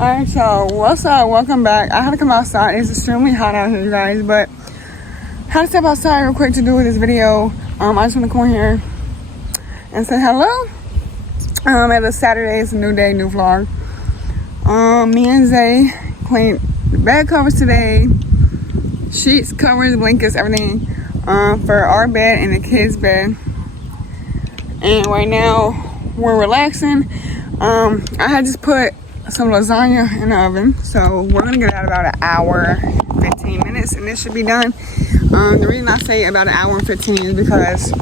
Alright, so what's up? Welcome back. I had to come outside. It's extremely hot out here, you guys, but I had to step outside real quick to do this video. I just want to come here and say hello. It's a Saturday, it's a new day, new vlog. Me and Zay cleaned the bed covers today, sheets, covers, blankets, everything for our bed and the kids' bed. And right now we're relaxing. I had just put some lasagna in the oven, so we're gonna get it out about an hour 15 minutes and this should be done. The reason I say about an hour and 15 is because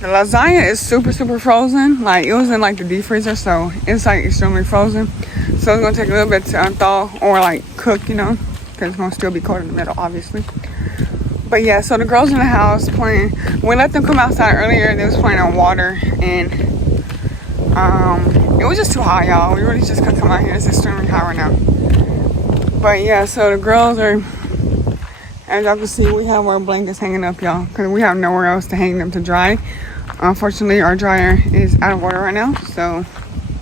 the lasagna is super frozen. Like, it was in like the deep freezer, so it's like extremely frozen, so it's gonna take a little bit to unthaw or like cook, you know, because it's gonna still be cold in the middle, obviously. But yeah, so the girls in the house playing. We let them come outside earlier. They was playing on water, and it was just too hot, y'all. We really just couldn't come out here. It's extremely hot right now. But yeah, so the girls are, as y'all can see, we have our blankets hanging up, y'all, because we have nowhere else to hang them to dry. Unfortunately, our dryer is out of order right now, so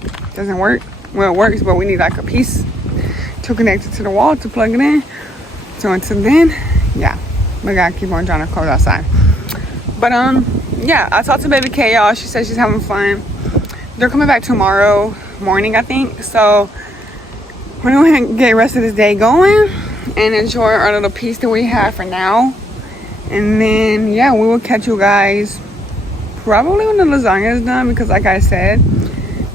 it doesn't work. Well, it works, but we need like a piece to connect it to the wall to plug it in. So until then, yeah, we gotta keep on drying our clothes outside. But yeah, I talked to baby K, y'all. She said she's having fun. They're coming back tomorrow morning, I think. So we're gonna get the rest of this day going and enjoy our little piece that we have for now. And then yeah, we will catch you guys probably when the lasagna is done, because like I said,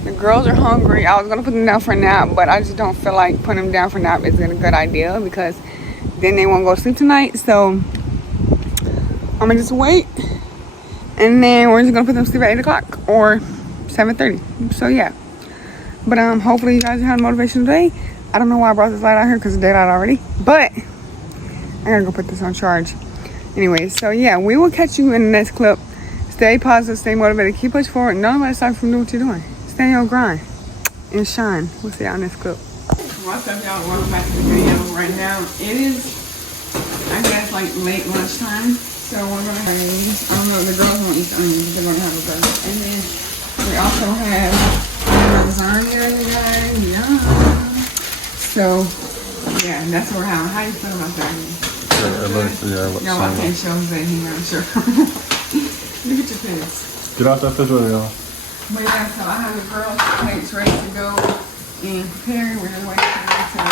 the girls are hungry. I was gonna put them down for a nap, but I just don't feel like putting them down for a nap is a good idea, because then they won't go to sleep tonight. So I'm gonna just wait, and then we're just gonna put them to sleep at 8 o'clock or 7:30. So yeah, but hopefully you guys have motivation today. I don't know why I brought this light out here, because it's daylight already, but I gotta go put this on charge anyway. So yeah, we will catch you in the next clip. Stay positive, stay motivated, keep pushing forward. Don't let it stop from doing what you're doing. Stay on your grind and shine. We'll see y'all next clip. What's up, y'all? Welcome back to the video. Right now it is, I guess, like late lunchtime, so we're gonna have, I don't know, the girls won't eat the onions, they're gonna have a burger. And then we also have lasagna, you guys. Yum. So yeah, that's what we're having. How you feel about that? Y'all, I can't show that here, I'm sure. Look at your face. Get out that refrigerator, y'all. But yeah, so I have the girls' plates ready to go and prepare. We're just waiting for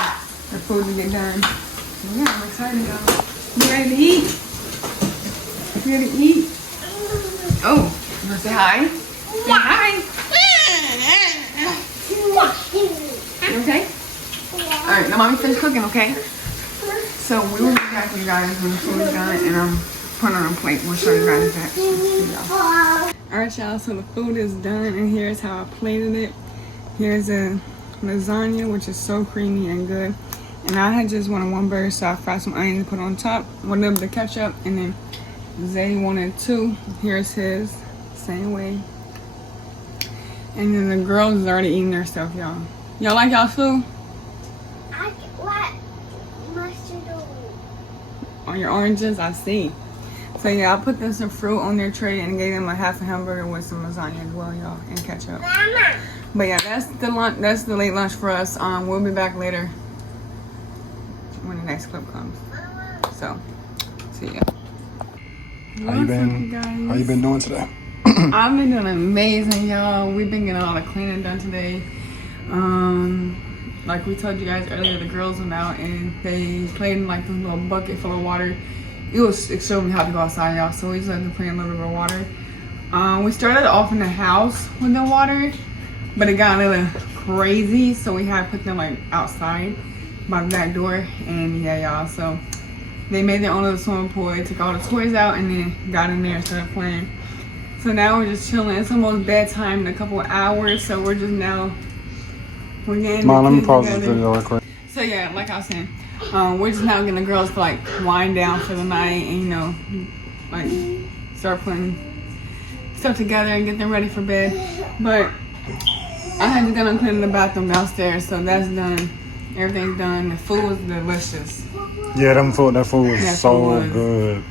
the food to get done. So yeah, I'm excited, y'all. You ready to eat? You ready to eat? Oh, you want to say hi? Say hi. You okay? Alright, now mommy finished cooking, okay? So we will be back with you guys when the food is done, and I'm putting on a plate. We'll show you guys that. Alright, y'all, so the food is done, and here's how I plated it. Here's a lasagna, which is so creamy and good. And I had just wanted one burger, so I fried some onions and put on top with a little bit of ketchup. And then Zay wanted two. Here's his, same way. And then the girls is already eating their stuff, y'all. Y'all like y'all food? What mustard On your oranges, I see. So yeah, I put them some fruit on their tray and gave them a half a hamburger with some lasagna as well, y'all, and ketchup. Mama. But yeah, that's the lunch. That's the late lunch for us. We'll be back later when the next clip comes. So, see ya. How you been doing today? I've been doing amazing, y'all. We've been getting all the cleaning done today. Like we told you guys earlier, the girls went out and they played in like this little bucket full of water. It was extremely hot to go outside, y'all, so we just let them play in a little bit of water. We started off in the house with the water, but it got a little crazy, so we had to put them like outside by the back door. And yeah, y'all, so they made their own little swimming pool. They took all the toys out and then got in there and started playing. So now we're just chilling. It's almost bedtime in a couple of hours, so we're just now, we're getting Mom, let me pause this video real quick. So yeah, like I was saying, we're just now getting the girls to like wind down for the night and, you know, like start putting stuff together and get them ready for bed. But I had to go and clean the bathroom downstairs, so that's done. Everything's done. The food was delicious. Yeah, that food was so good.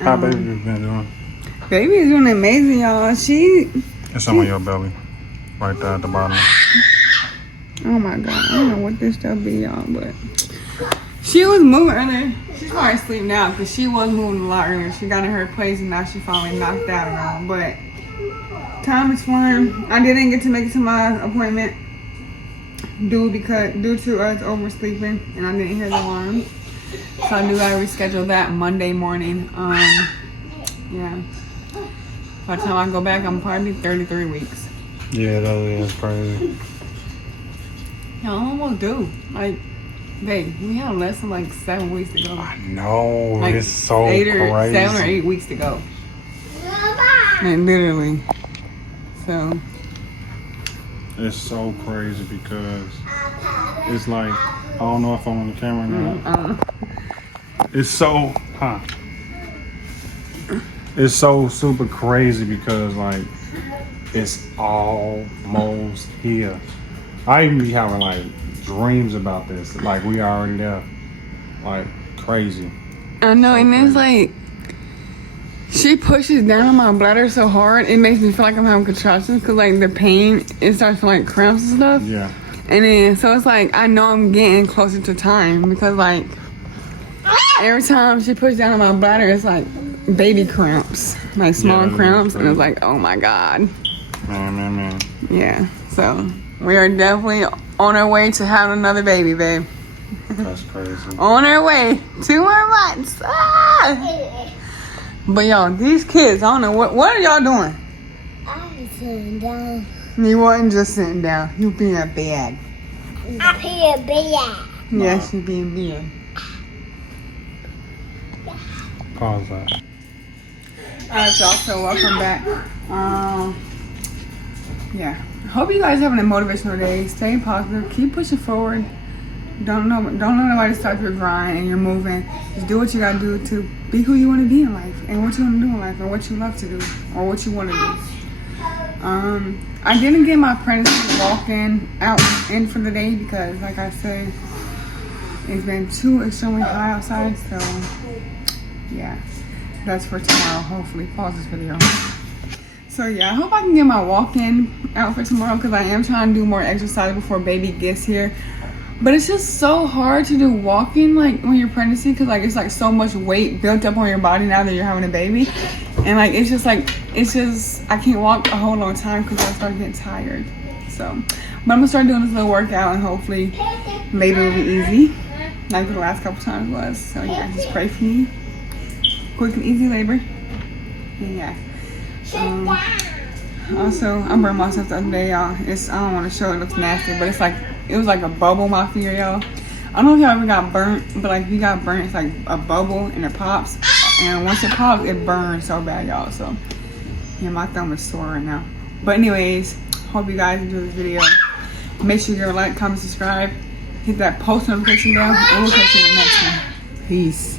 How baby been doing? Baby is doing amazing, y'all. It's on your belly, right there at the bottom. Oh my god, I don't know what this stuff be, y'all, but she was moving earlier. She's probably asleep now because she was moving a lot earlier. She got in her place and now she finally knocked out around. But time is flying. I didn't get to make it to my appointment due to us oversleeping, and I didn't hear the alarm. So I knew I rescheduled that Monday morning. Yeah. By the time I go back, I'm probably 33 weeks. Yeah, that is crazy. Yeah, I'm almost due. Like, babe, we have less than like 7 weeks to go. I know, Like it's so 7 or crazy. 8 weeks to go. Like, literally. So. It's so crazy because it's like, I don't know if I'm on the camera now. It's so, it's so super crazy because like, it's almost here. I even be having like dreams about this. Like we already there. Like crazy. I know, and it's like, she pushes down on my bladder so hard, it makes me feel like I'm having contractions because like the pain, it starts to like cramps and stuff. Yeah. And then, so it's like, I know I'm getting closer to time because like, every time she pushes down on my bladder, it's like baby cramps, like small cramps, and it's like, oh my god. Man. Yeah, so we are definitely on our way to having another baby, babe. That's crazy. On our way. 2 more months. Ah! But y'all, these kids, I don't know, what are y'all doing? I'm sitting down. You wasn't just sitting down. You being bad. I'm here, bad. Yes, you being bad. Pause that. Alright, y'all, so welcome back. Yeah. Hope you guys having a motivational day. Stay positive. Keep pushing forward. Don't let nobody stop your grind and you're moving. Just do what you gotta do to be who you want to be in life and what you want to do in life and what you love to do or what you want to do. I didn't get my apprenticeship walk-in out in for the day because, like I said, it's been too extremely high outside. So yeah, that's for tomorrow. Hopefully, pause this video. So yeah, I hope I can get my walk-in out for tomorrow because I am trying to do more exercise before baby gets here. But it's just so hard to do walking like when you're pregnancy because like it's like so much weight built up on your body now that you're having a baby. And like it's just I can't walk a whole long time because I start getting tired. So, but I'm gonna start doing this little workout and hopefully labor will be easy like the last couple times was. So yeah, just pray for me. Quick and easy labor. And yeah. Also, I burned myself the other day, y'all. I don't want to show it, looks nasty, but it was like a bubble in my finger, y'all. I don't know if y'all ever got burnt, but like if you got burnt, it's like a bubble and it pops. And once it pops, it burns so bad, y'all. So yeah, my thumb is sore right now. But anyways, hope you guys enjoy this video. Make sure you give a like, comment, subscribe, hit that post notification bell, and we'll catch you in the next one. Peace.